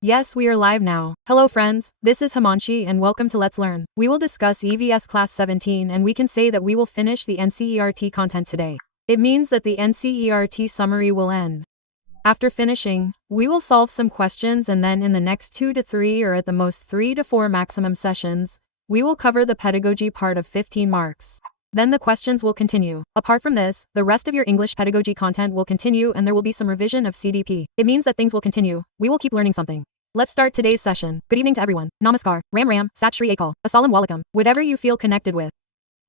Yes, we are live now. Hello friends, this is Himanshi and welcome to Let's Learn. We will discuss EVS Class 17 and we can say that we will finish the NCERT content today. It means that the NCERT summary will end. After finishing, we will solve some questions and then in the next 2 to 3 or at the most 3 to 4 maximum sessions, we will cover the pedagogy part of 15 marks. Then the questions will continue. Apart from this, the rest of your English pedagogy content will continue and there will be some revision of CDP. It means that things will continue. We will keep learning something. Let's start today's session. Good evening to everyone. Namaskar, Ram Ram, Sat Shri Akal, Assalamu Alaikum, whatever you feel connected with.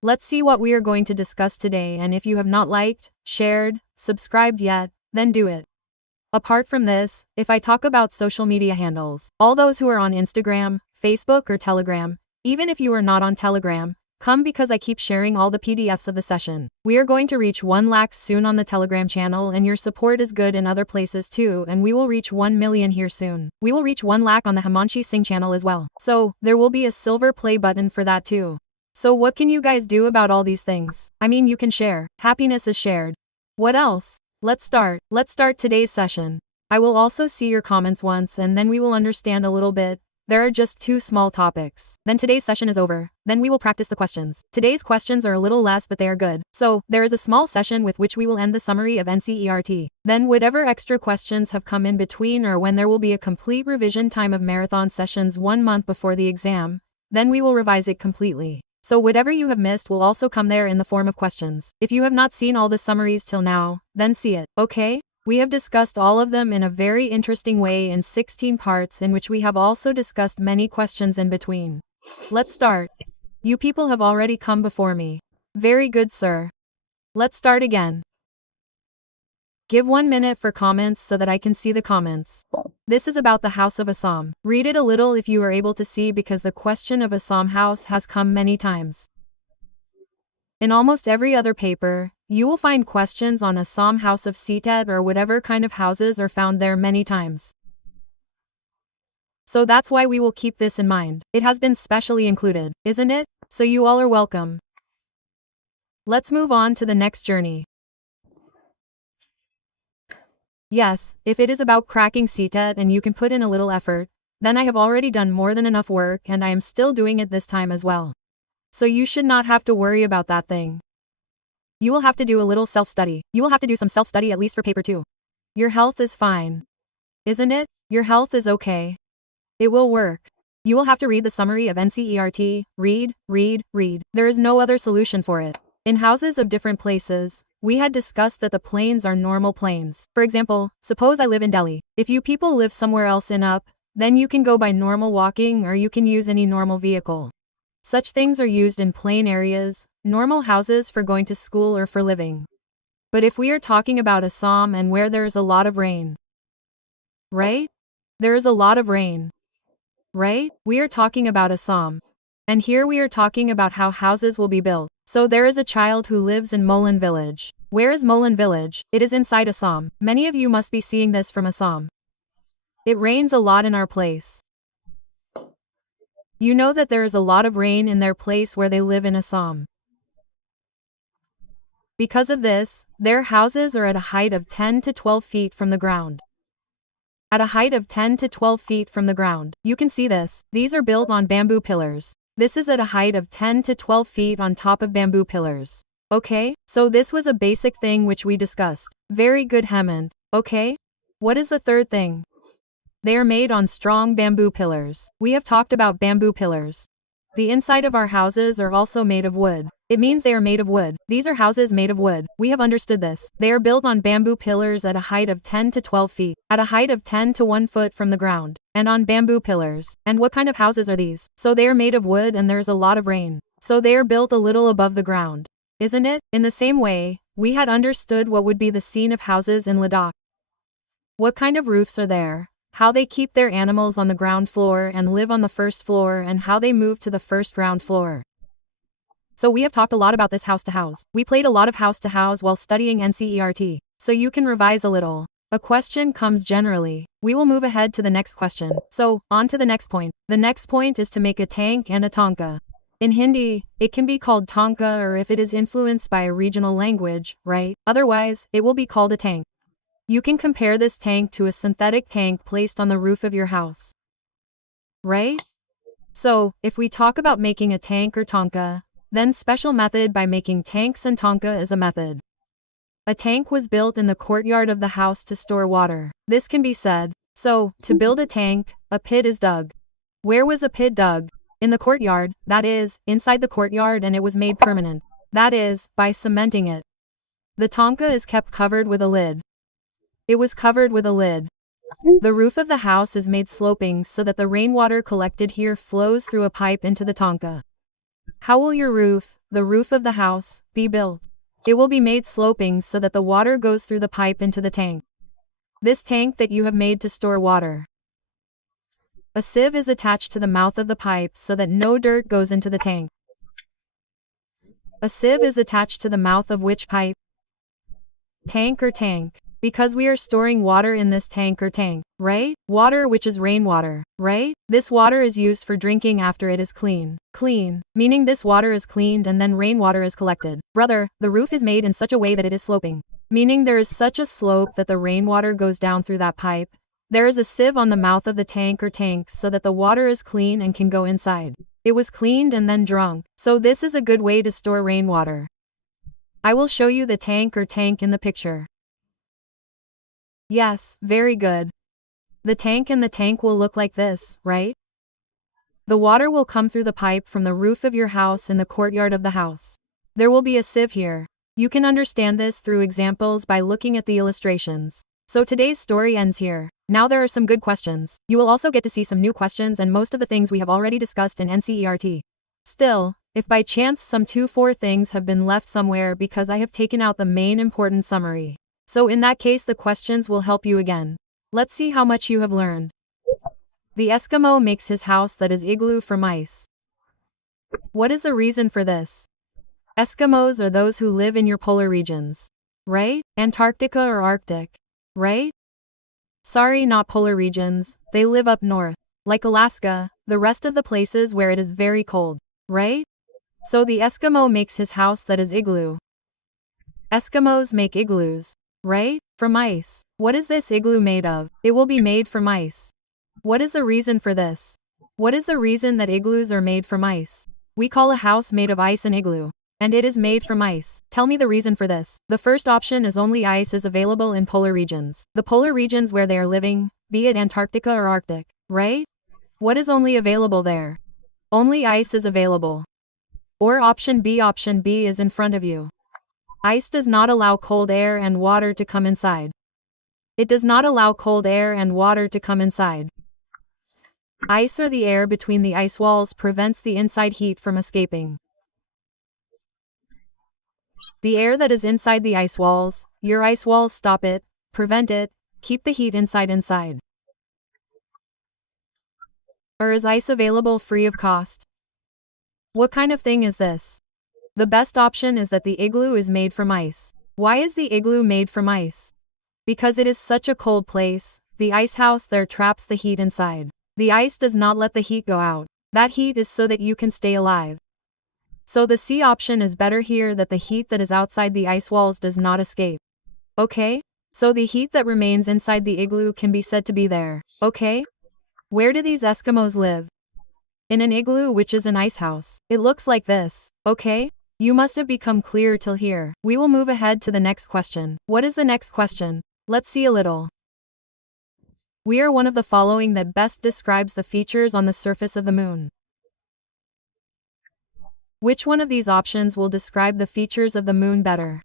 Let's see what we are going to discuss today, and if you have not liked, shared, subscribed yet, then do it. Apart from this, if I talk about social media handles, all those who are on Instagram, Facebook or Telegram, even if you are not on Telegram, come because I keep sharing all the PDFs of the session. We are going to reach 1 lakh soon on the Telegram channel and your support is good in other places too, and we will reach 1 million here soon. We will reach 1 lakh on the Himanshi Singh channel as well. So, there will be a silver play button for that too. So what can you guys do about all these things? I mean, you can share. Happiness is shared. What else? Let's start. Let's start today's session. I will also see your comments once and then we will understand a little bit. There are just 2 small topics. Then today's session is over. Then we will practice the questions. Today's questions are a little less but they are good. So, there is a small session with which we will end the summary of NCERT. Then whatever extra questions have come in between or when there will be a complete revision time of marathon sessions 1 month before the exam, then we will revise it completely. So whatever you have missed will also come there in the form of questions. If you have not seen all the summaries till now, then see it, okay? We have discussed all of them in a very interesting way in 16 parts in which we have also discussed many questions in between. Let's start. You people have already come before me. Very good, sir. Let's start again. Give 1 minute for comments so that I can see the comments. This is about the House of Assam. Read it a little if you are able to see because the question of Assam House has come many times. In almost every other paper, you will find questions on Assam House of CTET or whatever kind of houses are found there many times. So that's why we will keep this in mind. It has been specially included, isn't it? So you all are welcome. Let's move on to the next journey. Yes, if it is about cracking CTET and you can put in a little effort, then I have already done more than enough work and I am still doing it this time as well. So you should not have to worry about that thing. You will have to do a little self-study. You will have to do some self-study at least for paper 2. Your health is fine. Isn't it? Your health is okay. It will work. You will have to read the summary of NCERT. Read, read, read. There is no other solution for it. In houses of different places, we had discussed that the planes are normal planes. For example, suppose I live in Delhi. If you people live somewhere else in up, then you can go by normal walking or you can use any normal vehicle. Such things are used in plain areas, normal houses for going to school or for living. But if we are talking about Assam and where there is a lot of rain, right? There is a lot of rain, right? We are talking about Assam. And here we are talking about how houses will be built. So there is a child who lives in Molan village. Where is Molan village? It is inside Assam. Many of you must be seeing this from Assam. It rains a lot in our place. You know that there is a lot of rain in their place where they live in Assam. Because of this, their houses are at a height of 10 to 12 feet from the ground. At a height of 10 to 12 feet from the ground. You can see this. These are built on bamboo pillars. This is at a height of 10 to 12 feet on top of bamboo pillars. Okay? So this was a basic thing which we discussed. Very good, Hemant. Okay? What is the third thing? They are made on strong bamboo pillars. We have talked about bamboo pillars. The inside of our houses are also made of wood. It means they are made of wood. These are houses made of wood. We have understood this. They are built on bamboo pillars at a height of 10 to 12 feet, at a height of 10 to 1 foot from the ground, and on bamboo pillars. And what kind of houses are these? So they are made of wood and there's a lot of rain. So they are built a little above the ground. Isn't it? In the same way, we had understood what would be the scene of houses in Ladakh. What kind of roofs are there? How they keep their animals on the ground floor and live on the first floor and how they move to the first ground floor. So we have talked a lot about this house to house. We played a lot of house to house while studying NCERT. So you can revise a little. A question comes generally. We will move ahead to the next question. So, on to the next point. The next point is to make a tank and a tanka. In Hindi, it can be called tanka or if it is influenced by a regional language, right? Otherwise, it will be called a tank. You can compare this tank to a synthetic tank placed on the roof of your house. Right? So, if we talk about making a tank or tanka, then special method by making tanks and tanka is a method. A tank was built in the courtyard of the house to store water. This can be said. So, to build a tank, a pit is dug. Where was a pit dug? In the courtyard, that is, inside the courtyard, and it was made permanent. That is, by cementing it. The tanka is kept covered with a lid. It was covered with a lid. The roof of the house is made sloping so that the rainwater collected here flows through a pipe into the tanka. How will your roof, the roof of the house, be built? It will be made sloping so that the water goes through the pipe into the tank. This tank that you have made to store water. A sieve is attached to the mouth of the pipe so that no dirt goes into the tank. A sieve is attached to the mouth of which pipe? Tank or tank. Because we are storing water in this tank or tank, right? Water, which is rainwater, right? This water is used for drinking after it is clean. Clean, meaning this water is cleaned and then rainwater is collected. Brother, the roof is made in such a way that it is sloping. Meaning there is such a slope that the rainwater goes down through that pipe. There is a sieve on the mouth of the tank or tank so that the water is clean and can go inside. It was cleaned and then drunk. So this is a good way to store rainwater. I will show you the tank or tank in the picture. Yes, very good. The tank and the tank will look like this, right? The water will come through the pipe from the roof of your house in the courtyard of the house. There will be a sieve here. You can understand this through examples by looking at the illustrations. So today's story ends here. Now there are some good questions. You will also get to see some new questions and most of the things we have already discussed in NCERT. Still, if by chance some 2-4 things have been left somewhere because I have taken out the main important summary. So in that case the questions will help you again. Let's see how much you have learned. The Eskimo makes his house that is igloo from ice. What is the reason for this? Eskimos are those who live in your polar regions. Right? Antarctica or Arctic. Right? Sorry, not polar regions, they live up north. Like Alaska, the rest of the places where it is very cold. Right? So the Eskimo makes his house that is igloo. Eskimos make igloos. Right? From ice. What is this igloo made of? It will be made from ice. What is the reason for this? What is the reason that igloos are made from ice? We call a house made of ice an igloo. And it is made from ice. Tell me the reason for this. The first option is only ice is available in polar regions. The polar regions where they are living, be it Antarctica or Arctic. Right? What is only available there? Only ice is available. Or option B is in front of you. Ice does not allow cold air and water to come inside. It does not allow cold air and water to come inside. Ice or the air between the ice walls prevents the inside heat from escaping. The air that is inside the ice walls, your ice walls stop it, prevent it, keep the heat inside. Or is ice available free of cost? What kind of thing is this? The best option is that the igloo is made from ice. Why is the igloo made from ice? Because it is such a cold place, the ice house there traps the heat inside. The ice does not let the heat go out. That heat is so that you can stay alive. So the C option is better here, that the heat that is outside the ice walls does not escape. Okay? So the heat that remains inside the igloo can be said to be there. Okay? Where do these Eskimos live? In an igloo, which is an ice house. It looks like this. Okay? You must have become clear till here. We will move ahead to the next question. What is the next question? Let's see a little. We are one of the following that best describes the features on the surface of the moon. Which one of these options will describe the features of the moon better?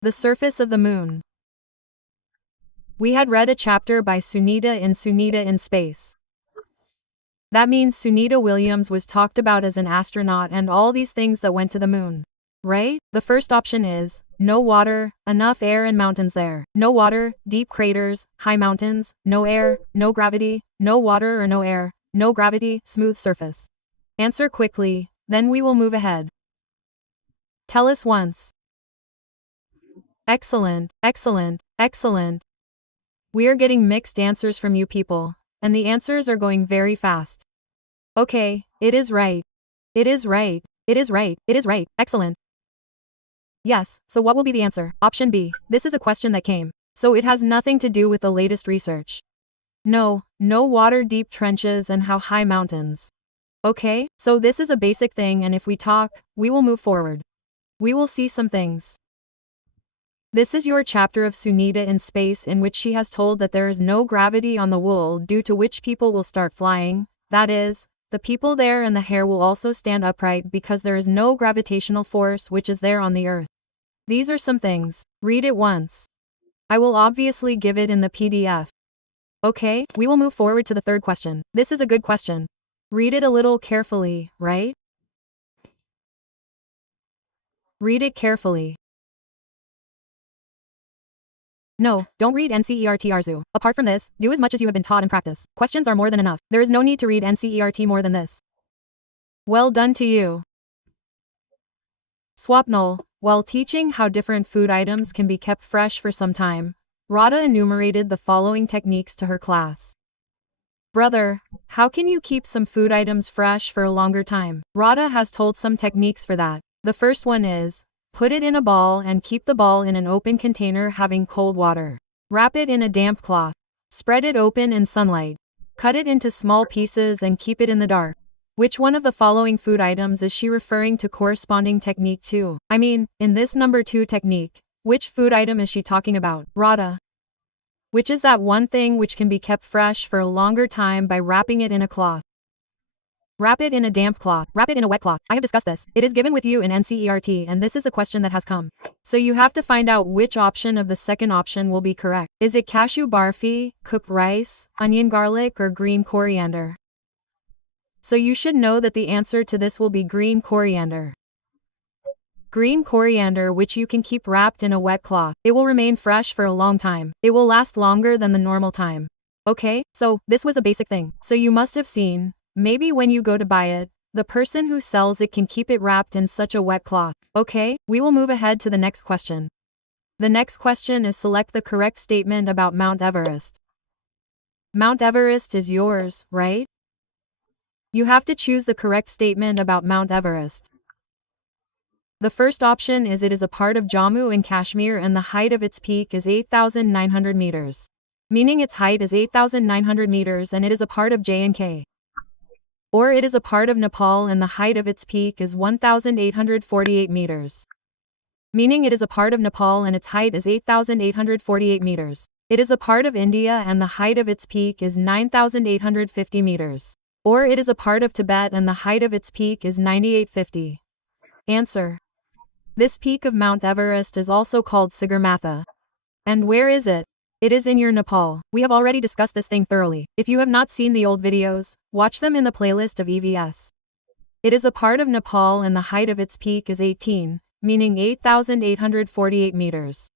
The surface of the moon. We had read a chapter by Sunita in Space. That means Sunita Williams was talked about as an astronaut and all these things that went to the moon. Right? The first option is, no water, enough air and mountains there. No water, deep craters, high mountains, no air, no gravity, no water or no air, no gravity, smooth surface. Answer quickly, then we will move ahead. Tell us once. Excellent, excellent, excellent. We are getting mixed answers from you people. And the answers are going very fast. Okay, it is right. It is right. It is right. It is right. Excellent. Yes, so what will be the answer? Option B. This is a question that came. So it has nothing to do with the latest research. No water-deep trenches and how high mountains. Okay, so this is a basic thing, and if we talk, we will move forward. We will see some things. This is your chapter of Sunita in space, in which she has told that there is no gravity on the wool, due to which people will start flying. That is, the people there and the hair will also stand upright because there is no gravitational force which is there on the earth. These are some things. Read it once. I will obviously give it in the PDF. Okay, we will move forward to the third question. This is a good question. Read it a little carefully, right? Read it carefully. No, don't read NCERT Arzu. Apart from this, do as much as you have been taught and practice. Questions are more than enough. There is no need to read NCERT more than this. Well done to you. Swapnil, while teaching how different food items can be kept fresh for some time, Radha enumerated the following techniques to her class. Brother, how can you keep some food items fresh for a longer time? Radha has told some techniques for that. The first one is, put it in a ball and keep the ball in an open container having cold water. Wrap it in a damp cloth. Spread it open in sunlight. Cut it into small pieces and keep it in the dark. Which one of the following food items is she referring to corresponding technique to? I mean, in this number 2 technique, which food item is she talking about? Radha. Which is that one thing which can be kept fresh for a longer time by wrapping it in a cloth? Wrap it in a damp cloth. Wrap it in a wet cloth. I have discussed this. It is given with you in NCERT, and this is the question that has come. So you have to find out which option of the second option will be correct. Is it cashew barfi, cooked rice, onion garlic, or green coriander? So you should know that the answer to this will be green coriander. Green coriander, which you can keep wrapped in a wet cloth. It will remain fresh for a long time. It will last longer than the normal time. Okay, so this was a basic thing. So you must have seen, maybe when you go to buy it, the person who sells it can keep it wrapped in such a wet cloth. Okay, we will move ahead to the next question. The next question is, select the correct statement about Mount Everest. Mount Everest is yours, right? You have to choose the correct statement about Mount Everest. The first option is, it is a part of Jammu and Kashmir and the height of its peak is 8,900 meters. Meaning its height is 8,900 meters and it is a part of J&K. Or it is a part of Nepal and the height of its peak is 1,848 meters. Meaning it is a part of Nepal and its height is 8,848 meters. It is a part of India and the height of its peak is 9,850 meters. Or it is a part of Tibet and the height of its peak is 9,850. Answer. This peak of Mount Everest is also called Sagarmatha. And where is it? It is in your Nepal. We have already discussed this thing thoroughly. If you have not seen the old videos, watch them in the playlist of EVS. It is a part of Nepal and the height of its peak is 18, meaning 8,848 meters.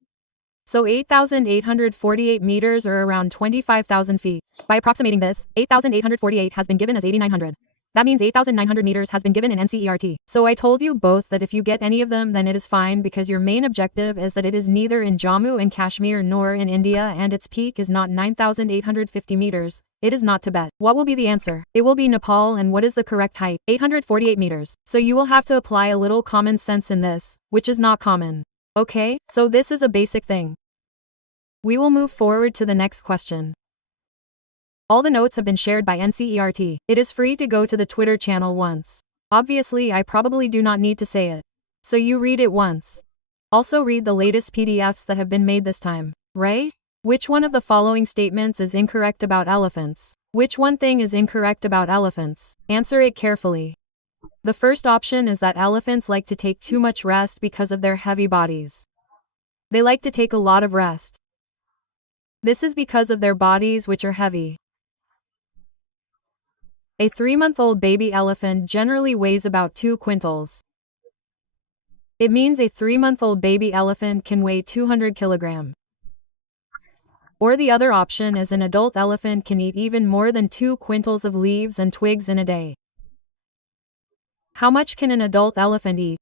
So 8,848 meters or around 25,000 feet. By approximating this, 8,848 has been given as 8,900. That means 8,900 meters has been given in NCERT. So I told you both that if you get any of them then it is fine, because your main objective is that it is neither in Jammu and Kashmir nor in India and its peak is not 9,850 meters. It is not Tibet. What will be the answer? It will be Nepal. And what is the correct height? 848 meters. So you will have to apply a little common sense in this, which is not common. Okay, so this is a basic thing. We will move forward to the next question. All the notes have been shared by NCERT. It is free to go to the Twitter channel once. Obviously, I probably do not need to say it. So you read it once. Also read the latest PDFs that have been made this time, right? Which one of the following statements is incorrect about elephants? Which one thing is incorrect about elephants? Answer it carefully. The first option is that elephants like to take too much rest because of their heavy bodies. They like to take a lot of rest. This is because of their bodies, which are heavy. A 3-month-old baby elephant generally weighs about 2 quintals. It means a 3-month-old baby elephant can weigh 200 kilograms. Or the other option is, an adult elephant can eat even more than 2 quintals of leaves and twigs in a day. How much can an adult elephant eat?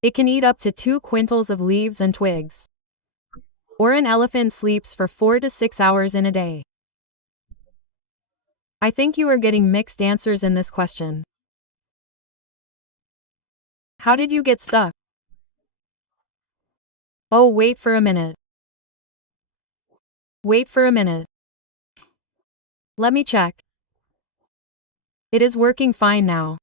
It can eat up to 2 quintals of leaves and twigs. Or an elephant sleeps for 4 to 6 hours in a day. I think you are getting mixed answers in this question. How did you get stuck? Oh, wait for a minute. Wait for a minute. Let me check. It is working fine now.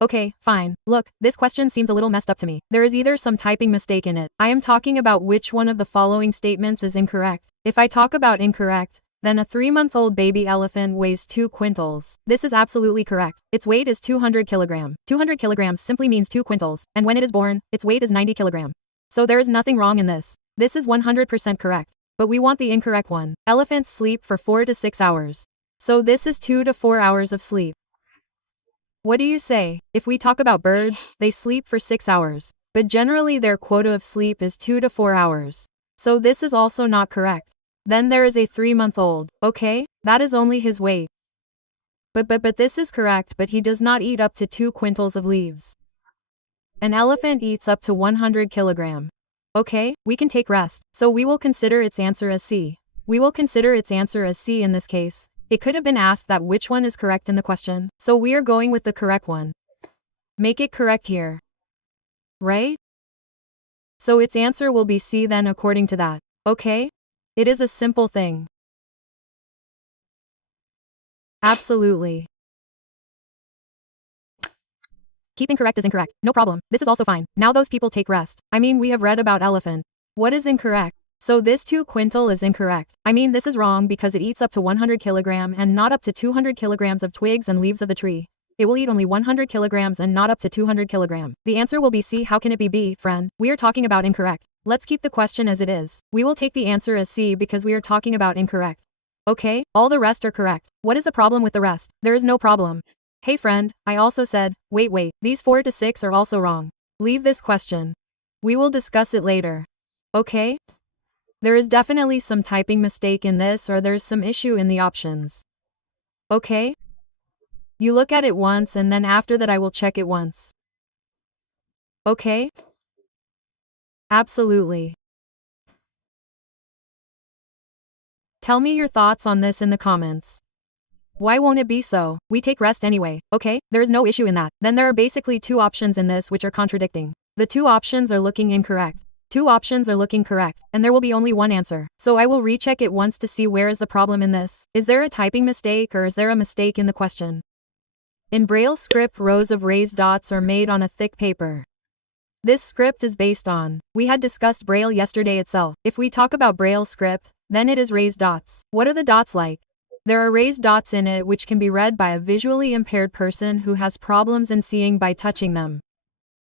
Okay, fine. Look, this question seems a little messed up to me. There is either some typing mistake in it. I am talking about which one of the following statements is incorrect. If I talk about incorrect, then a 3-month-old baby elephant weighs 2 quintals. This is absolutely correct. Its weight is 200 kilograms. 200 kilograms simply means 2 quintals, and when it is born, its weight is 90 kilograms. So there is nothing wrong in this. This is 100% correct. But we want the incorrect one. Elephants sleep for 4 to 6 hours. So this is 2 to 4 hours of sleep. What do you say? If we talk about birds, they sleep for 6 hours. But generally their quota of sleep is 2 to 4 hours. So this is also not correct. Then there is a 3-month-old. Okay, that is only his weight. But this is correct, but he does not eat up to 2 quintals of leaves. An elephant eats up to 100 kilograms. Okay, we can take rest. So we will consider its answer as C. We will consider its answer as C in this case. It could have been asked that which one is correct in the question. So we are going with the correct one. Make it correct here. Right? So its answer will be C then according to that. Okay? It is a simple thing. Absolutely. Keep incorrect is incorrect. No problem. This is also fine. Now those people take rest. I mean, we have read about elephant. What is incorrect? So this 2 quintal is incorrect. I mean, this is wrong because it eats up to 100 kilograms and not up to 200 kilograms of twigs and leaves of the tree. It will eat only 100 kilograms and not up to 200 kilograms. The answer will be C. How can it be B, friend? We are talking about incorrect. Let's keep the question as it is. We will take the answer as C because we are talking about incorrect. Okay, all the rest are correct. What is the problem with the rest? There is no problem. Hey friend, I also said, wait, these 4 to 6 are also wrong. Leave this question. We will discuss it later. Okay? There is definitely some typing mistake in this or there's some issue in the options. Okay? You look at it once and then after that I will check it once. Okay? Absolutely. Tell me your thoughts on this in the comments. Why won't it be so? We take rest anyway, okay? There is no issue in that. Then there are basically 2 options in this which are contradicting. The 2 options are looking incorrect. 2 options are looking correct, and there will be only one answer. So I will recheck it once to see where is the problem in this. Is there a typing mistake or is there a mistake in the question? In Braille script, rows of raised dots are made on a thick paper. This script is based on. We had discussed Braille yesterday itself. If we talk about Braille script, then it is raised dots. What are the dots like? There are raised dots in it which can be read by a visually impaired person who has problems in seeing by touching them.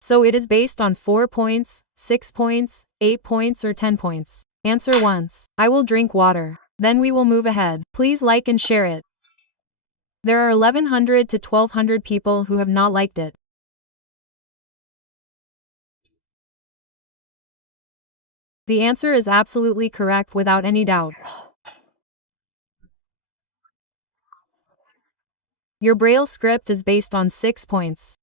So it is based on 4 points, 6 points, 8 points or 10 points. Answer once. I will drink water. Then we will move ahead. Please like and share it. There are 1100 to 1200 people who have not liked it. The answer is absolutely correct without any doubt. Your Braille script is based on 6 points.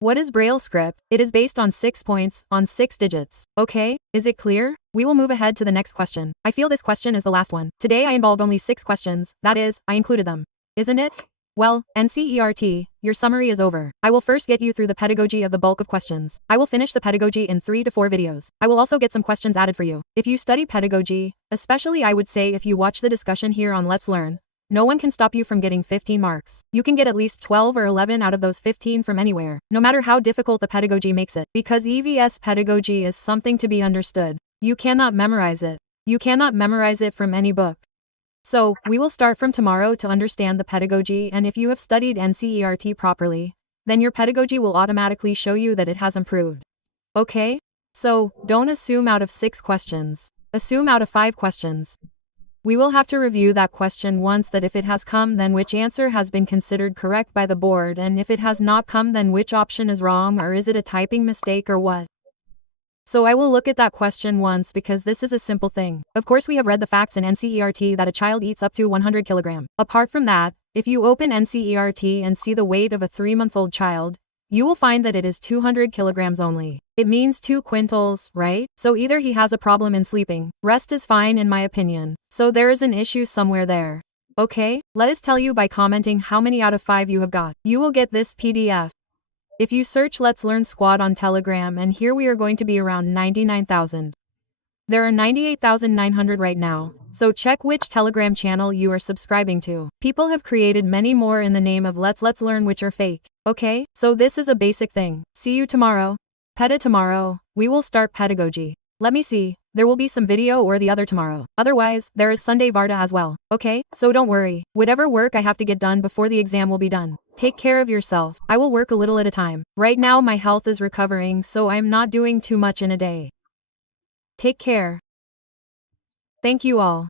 What is Braille script? It is based on 6 points, on 6 digits. Okay, is it clear? We will move ahead to the next question. I feel this question is the last one. Today I involved only 6 questions, that is, I included them. Isn't it? Well, NCERT, your summary is over. I will first get you through the pedagogy of the bulk of questions. I will finish the pedagogy in 3 to 4 videos. I will also get some questions added for you. If you study pedagogy, especially I would say if you watch the discussion here on Let's Learn, no one can stop you from getting 15 marks. You can get at least 12 or 11 out of those 15 from anywhere, no matter how difficult the pedagogy makes it. Because EVS pedagogy is something to be understood. You cannot memorize it. You cannot memorize it from any book. So, we will start from tomorrow to understand the pedagogy, and if you have studied NCERT properly, then your pedagogy will automatically show you that it has improved. Okay? So, don't assume out of 6 questions. Assume out of 5 questions. We will have to review that question once, that if it has come then which answer has been considered correct by the board, and if it has not come then which option is wrong, or is it a typing mistake or what. So I will look at that question once because this is a simple thing. Of course we have read the facts in NCERT that a child eats up to 100 kilograms. Apart from that, if you open NCERT and see the weight of a 3-month-old child, you will find that it is 200 kilograms only. It means 2 quintals, right? So either he has a problem in sleeping. Rest is fine in my opinion. So there is an issue somewhere there. Okay, let us tell you by commenting how many out of 5 you have got. You will get this PDF. If you search Let's Learn Squad on Telegram, and here we are going to be around 99,000. There are 98,900 right now, so check which Telegram channel you are subscribing to. People have created many more in the name of let's learn which are fake, okay? So this is a basic thing. See you tomorrow. Peta tomorrow, we will start pedagogy. Let me see, there will be some video or the other tomorrow. Otherwise, there is Sunday Varda as well, okay? So don't worry, whatever work I have to get done before the exam will be done. Take care of yourself, I will work a little at a time. Right now my health is recovering, so I'm not doing too much in a day. Take care. Thank you all.